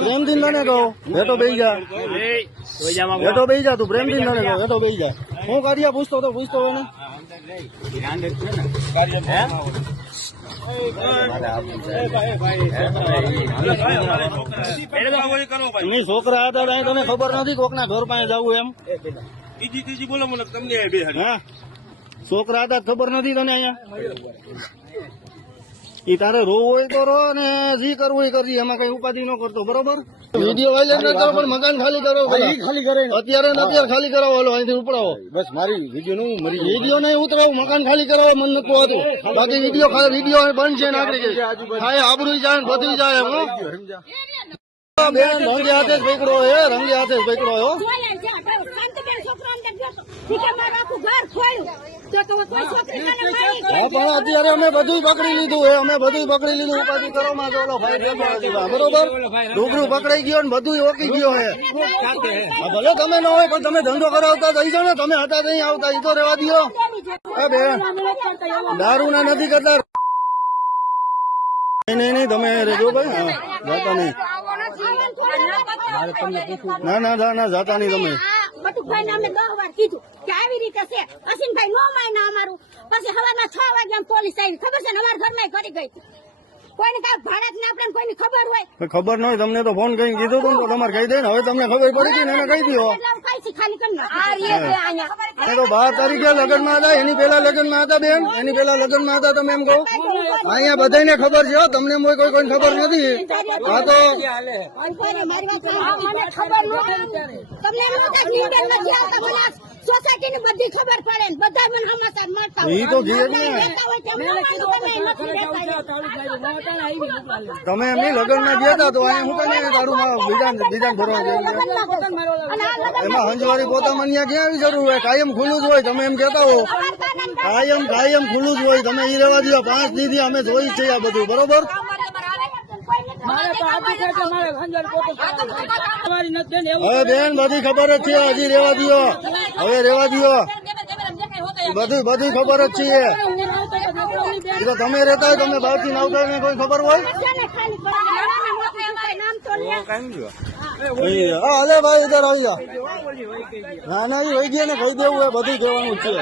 પ્રેમથી તને કહો બેઠો બેહી જા, બેઠો બેહી જા, તું પ્રેમથી તને કહો બેઠો બેહી જા. હું કાર્યા પૂછતો હોય ને છોકરા હતા તને ખબર નથી કોકના ઘર પાસે જવું એમ? બોલો મને તમને હા છોકરા હતા ખબર નથી તને? અહીંયા ઈ તારે રોવું હોય તો રો ને જી કરવું હોય કરજી, એમાં કઈ ઉપાધિ ન કરતો બરોબર. વિડીયો વાયલેન્ટ ન કરો પણ મકાન ખાલી કરો, ખાલી કરે અત્યારે ખાલી કરાવો. હાલો અહીંથી ઉપડાવો બસ. મારી વિડીયો નું વિડીયો નહીં ઉતરાવું, મકાન ખાલી કરાવો. મન નતું હતું બાકી વિડીયો બંધ છે ને આગળ થાય આબરૂ જાય ને બધું જાય એમ. બેન રંગે હાથે જ પકડો હે, રંગે હાથે જ પકડો હો. પણ અત્યારે અમે બધું પકડી લીધું હે, અમે બધું પકડી લીધું. ઉપાધિ કરો માં ચોલો ભાઈ બરોબર. રૂબરૂ પકડાઈ ગયો ને બધું ઓકી ગયો હે. ભલે તમે ન હોય પણ તમે ધંધો કરાવતા થઈ જાવ ને, તમે હતા નહીં આવતા એ તો રેવા દો. બેન દારૂ ના નથી કરતા. નહીં નહીં તમે રેજો ભાઈ. હા જાતા નહીં. ના ના ના જાતા નહીં તમે. બટુકભાઈ ને અમે 10 વાર કીધું કે આવી રીતે છે. અસીમભાઈ નો માય ના અમારું. પછી સવારના 6 વાગ્યા પોલીસ આવી. ખબર છે ને અમારા ઘરમાં કરી ગઈ. કોઈને કઈ ભાડા ને આપણે કોઈની ખબર હોય? ખબર ન હોય તમને તો ફોન કરીને કીધું હતું તો તમારે કહી દે ને. હવે તમને ખબર પડી ગઈ ને એને કહી દો. ખાલી કરી તો 12 તારીખે લગ્ન માં હતા, એની પેલા લગ્ન માં હતા બેન, એની પેલા લગ્ન માં હતા. તમે એમ કહો અહીંયા બધાને ખબર છે, તમને કોઈ ખબર નથી. હા તો સોસાયટી ની બધી ખબર પડે ને બધા મને સમાચાર મળતા હોય. તો ઘેર ને તમે એમની લગ્ન માં ગયા હતા તો અહીંયા હું તને તારું બીજા ભરવા એમાં હંજવારી પોતા મન્યા ક્યાં આવી જરૂર હોય? કાયમ ખુલ્લું જ હોય. તમે એમ કેતા હો કાયમ ખુલ્લું જ હોય. તમે ઈ રહેવા દો. 5 દીધી અમે જોઈ છે આ બધું બરોબર. હવે બેન બધી ખબર જ છે, હજી રેવા દો. હવે રેવા દો. બધી ખબર જ છે. તો તમે રહેતા હોય તમે બહાર થી આવતા હોય કોઈ ખબર હોય? અરે ભાઈ ઇધર આવી જા. ના ના એ વહી ગયા ને કહી દેવું હોય બધું કહેવાનું છે.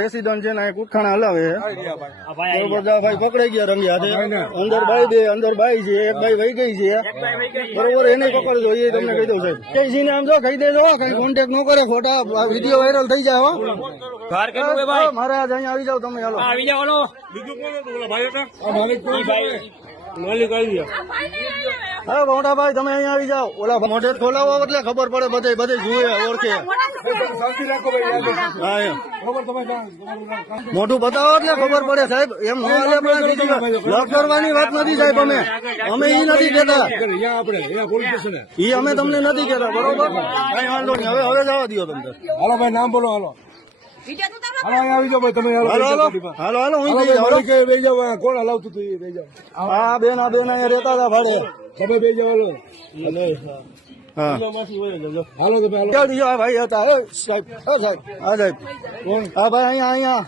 રેસિડન્ટ છે ને કુટખાણા હલાવે બધા ભાઈ પકડાઈ ગયા રંગે હાથે. અંદર બાઈ છે, એક બાઈ વહી ગઈ છે બરોબર. એને પકડજો એ તમને કહી દઉં સાહેબ. કઈ છે ને આમ જો કહી દેજો, કઈ કોન્ટેક્ટ ન કરે, ખોટા વિડીયો વાયરલ થઈ જાય. મારે આજ અહીંયા આવી જાવ તમે. હાલો આવી જાવ. બીજું માલિક આવી ગયા. હા મોટાભાઈ તમે અહીંયા આવી જાઓ. ઓલા મોઢે ખોલાવો એટલે ખબર પડે, બધે જુએ ઓળખે. મોઢું બતાવો એટલે ખબર પડે સાહેબ. એમ લગ કરવાની વાત નથી સાહેબ. અમે ઈ નથી કેતા, ઈ અમે તમને નથી કેતા બરોબર. કઈ વાંધો નહીં. હવે જવા દો તમને. હાલો ભાઈ નામ બોલો. હાલો આવી જાઓ ભાઈ તમે. હાલો હું કોણ હલાવતું હતું? હા બેન અહીંયા રહેતા હતા ભાડે. તમે બે જાવ. હાલો ભાઈ હતા સાહેબ. હા સાહેબ. હા ભાઈ અહીંયા